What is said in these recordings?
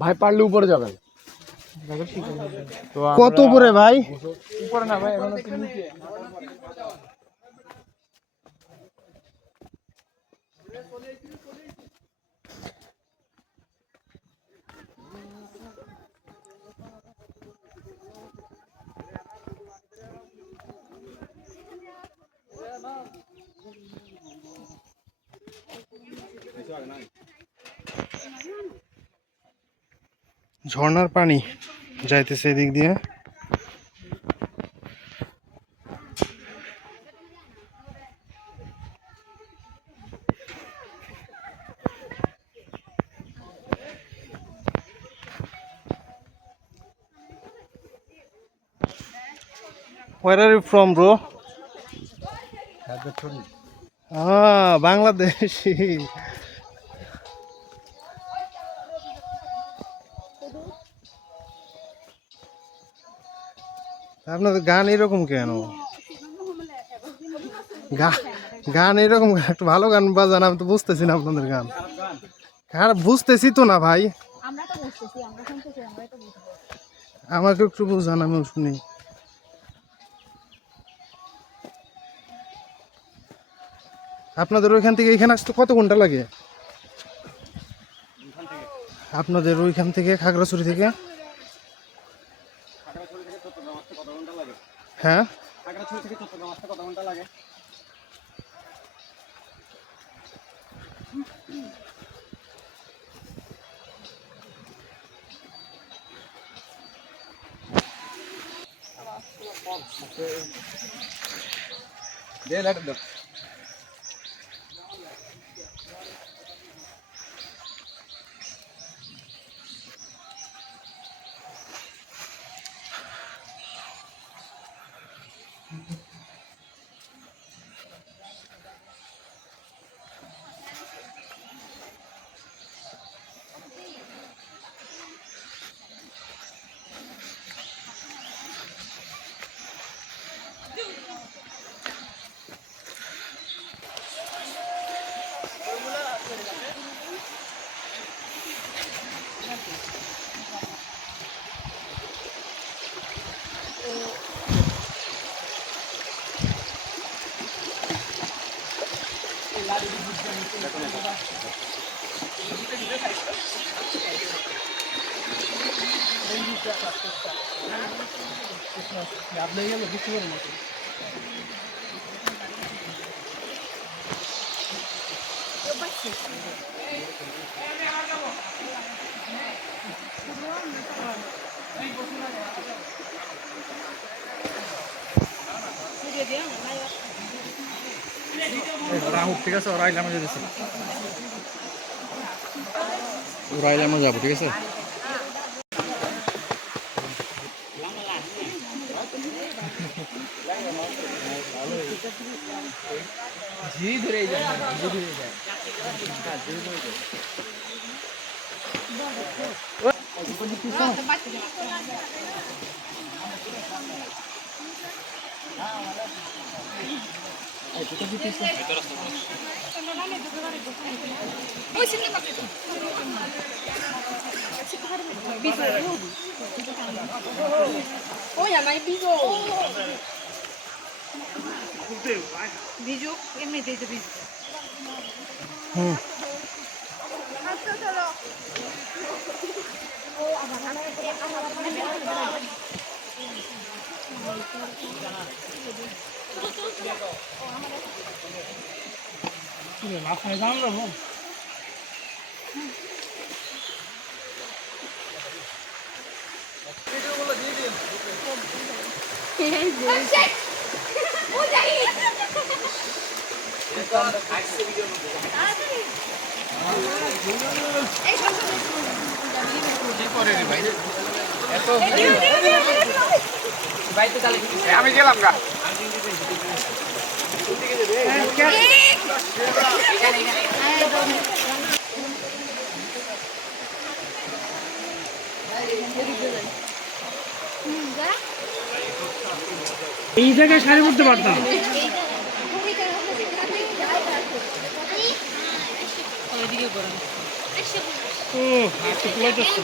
ভাই পারলে উপরে যাবেন। কত উপরে ভাই? উপরে না ভাই, এখন নিচে। ঝর্ণার পানি যাইতেছে এদিক দিয়ে। Where are you from, bro? Bangladeshi. আপনাদের গান এরকম কেন? গান এরকম, একটু ভালো গান বাজান। আমি তো বুঝতেছি না আপনাদের গান। বুঝতেছি তো না ভাই, আমাকে একটু বুঝান, আমি শুনি। আপনাদের ওইখান থেকে এখানে আসতে কত ঘন্টা লাগে? আপনাদের ওইখান থেকে খাগড়াছড়ি থেকে? হ্যাঁ, ঠিক আছে, ওরা আইলে আমরা যেতেছি, ওরা আইলে আমরা যাবো, ঠিক আছে। ধীরে ধীরে যায়, ধীরে ধীরে যায়, ধীরে ধীরে যায়। Olha, mas bisou. Bisou, eu me dei do bisou. আমি গেলাম গা। এই জায়গায় শাড়ি পরতে পারতাম। ও হাত তো পোলাইতেছে।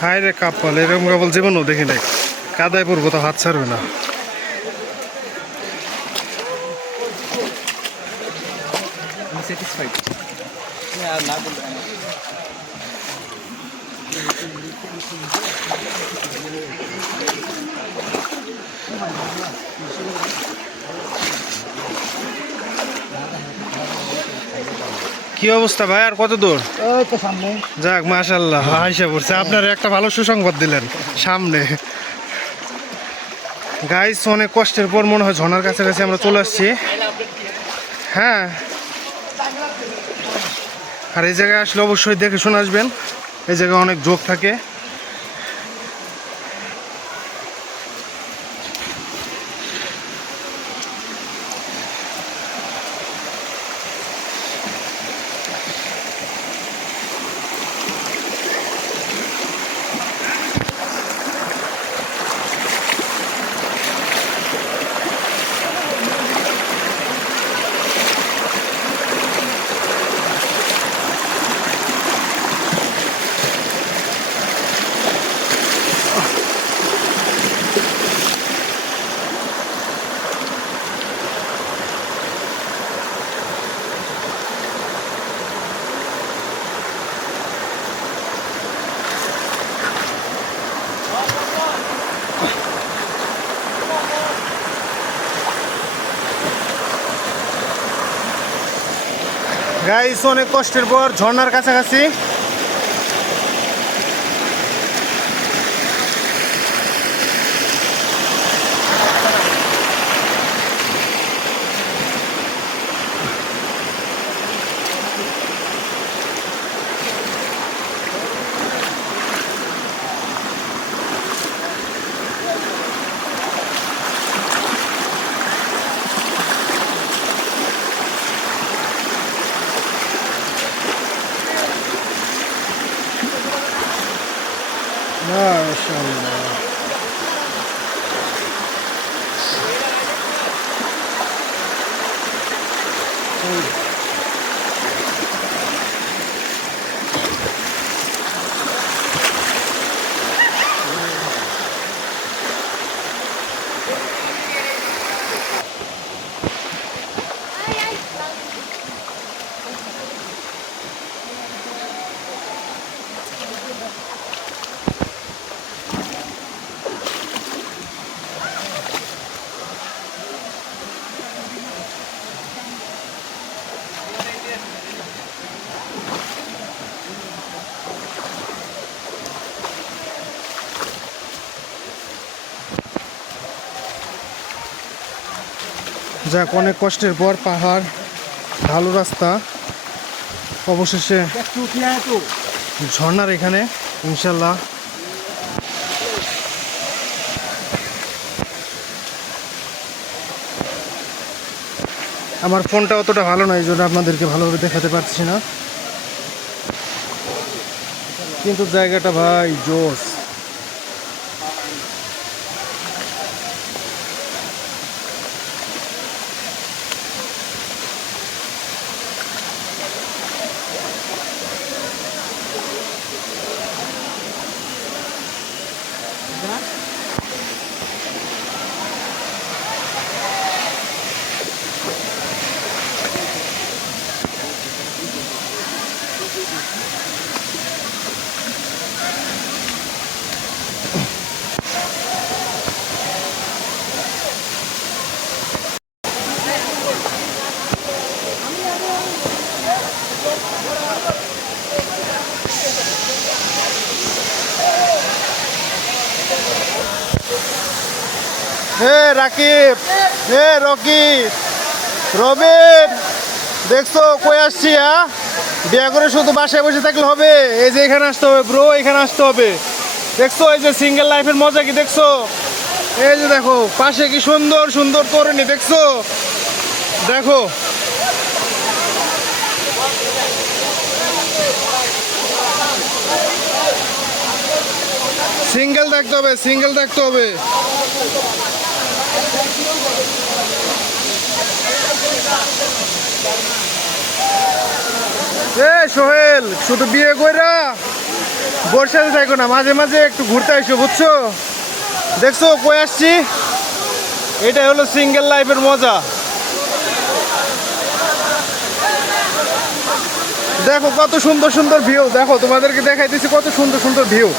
হায় রে কাপাল, এরকম কাপল জীবনও দেখি নাই। কাদায় পড়বো তো হাত ছাড়বে না। আমি স্যাটিসফাইড আর না বলতে কি অবস্থা ভাই, আর কত দূর? ওই তো সামনে। যাক মাশাআল্লাহ, আইসা পড়ছে। আপনার একটা ভালো সুসংবাদ দিলেন সামনে। গাইস, অনেক কষ্টের পর মনে হয় ঝর্ণার কাছাকাছি আমরা চলে আসছি। হ্যাঁ, আর এই জায়গায় আসলে অবশ্যই দেখে শুনে আসবেন। এই জায়গায় অনেক যোগ থাকে। গাইস, অনেক কষ্টের পর ঝর্ণার কাছাকাছি। মাশাআল্লাহ। যাক, অনেক কষ্টের পর পাহাড়, ঢালু রাস্তা, অবশেষে ঝর্ণার এখানে ইনশাল্লাহ। আমার ফোনটা অতটা ভালো নয়, এই জন্য আপনাদেরকে ভালোভাবে দেখাতে পারছি না, কিন্তু জায়গাটা ভাই জোস। হে রাকিব, হে রকি, রবিন, দেখছো কই আসছি? হ্যাঁ, বিয়া করে শুধু বাসায় বসে থাকলে হবে? এই যে এখানে আসতে হবে ব্রো, এখানে আসতে হবে। দেখছো এই যে সিঙ্গেল লাইফের মজা কি দেখছো? এই যে দেখো পাশে কি সুন্দর সুন্দর তরুণী, দেখছো? দেখো সিঙ্গেল দেখতে হবে, সিঙ্গেল দেখতে হবে। এ সোহেল, শুধু বিয়ে কইরা বর্ষাতে থাকো না, মাঝে মাঝে একটু ঘুরতে আসো, বুঝছো? দেখছো কই আসছি? এটা হলো সিঙ্গেল লাইফের মজা। দেখো কত সুন্দর সুন্দর ভিউ, দেখো তোমাদেরকে দেখাইতেছি কত সুন্দর সুন্দর ভিউ।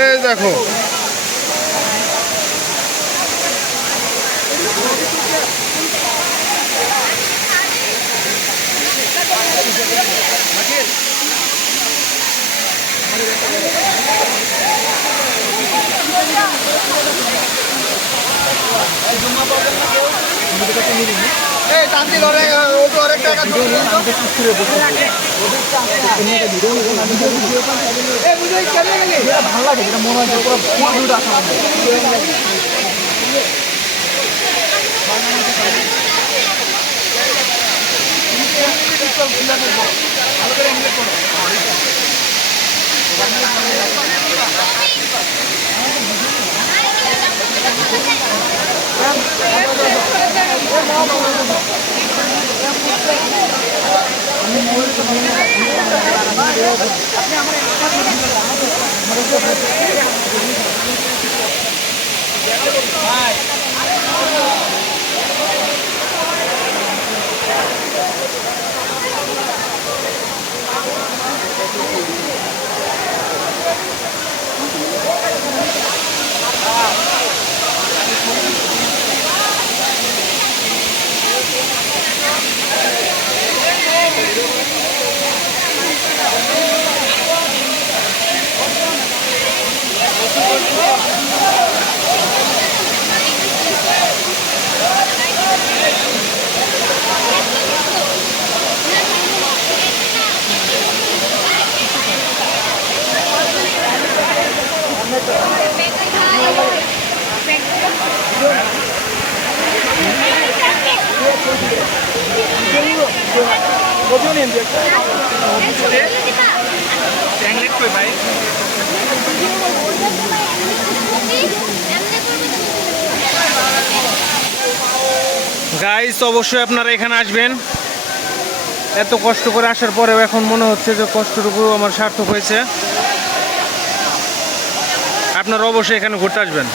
এই দেখো গাইস, অবশ্যই আপনারা এখানে আসবেন। এত কষ্ট করে আসার পরেও এখন মনে হচ্ছে যে কষ্টটুকু আমার সার্থক হয়েছে। আপনারা অবশ্যই এখানে ঘুরতে আসবেন।